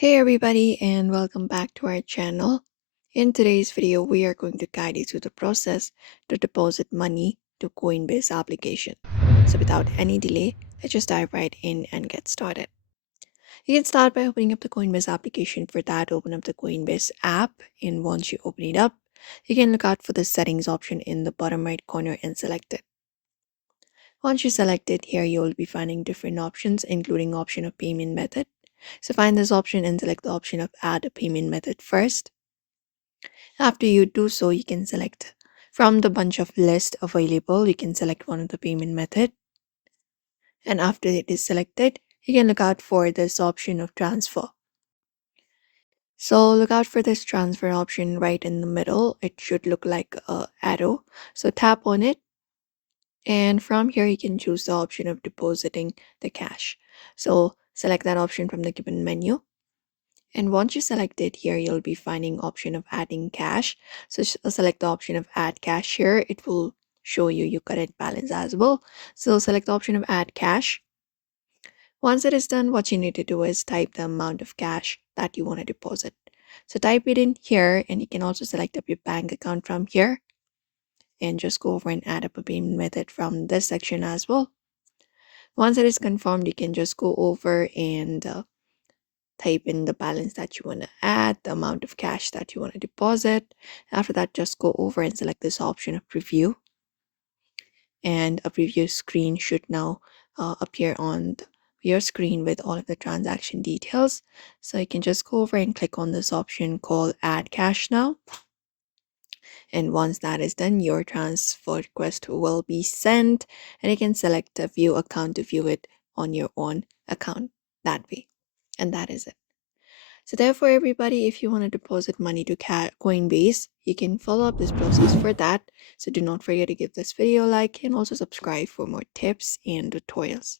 Hey everybody, and welcome back to our channel. In today's video, we are going to guide you through the process to deposit money to Coinbase application. So without any delay, let's just dive right in and get started. You can start by opening up the Coinbase application. For that, open up the Coinbase app, and once you open it up, you can look out for the settings option in the bottom right corner and select it. Once you select it, here you will be finding different options, including option of payment method. So find this option and select the option of add a payment method first. After you do so, you can select from the bunch of list available, you can select one of the payment method. And after it is selected, you can look out for this option of transfer. So look out for this transfer option right in the middle. It should look like a arrow. So tap on it. And from here, you can choose the option of depositing the cash. So select that option from the given menu. And once you select it here, you'll be finding option of adding cash. So select the option of add cash here. It will show you your current balance as well. So select the option of add cash. Once it is done, what you need to do is type the amount of cash that you want to deposit. So type it in here, and you can also select up your bank account from here and just go over and add up a payment method from this section as well. Once it is confirmed, you can just go over and type in the balance that you want to add, the amount of cash that you want to deposit. After that, just go over and select this option of preview. And a preview screen should now appear on your screen with all of the transaction details. So you can just go over and click on this option called add cash now. And once that is done, your transfer request will be sent, and you can select a view account to view it on your own account that way. And that is it. So therefore, everybody, if you want to deposit money to Coinbase, you can follow up this process for that. So do not forget to give this video a like and also subscribe for more tips and tutorials.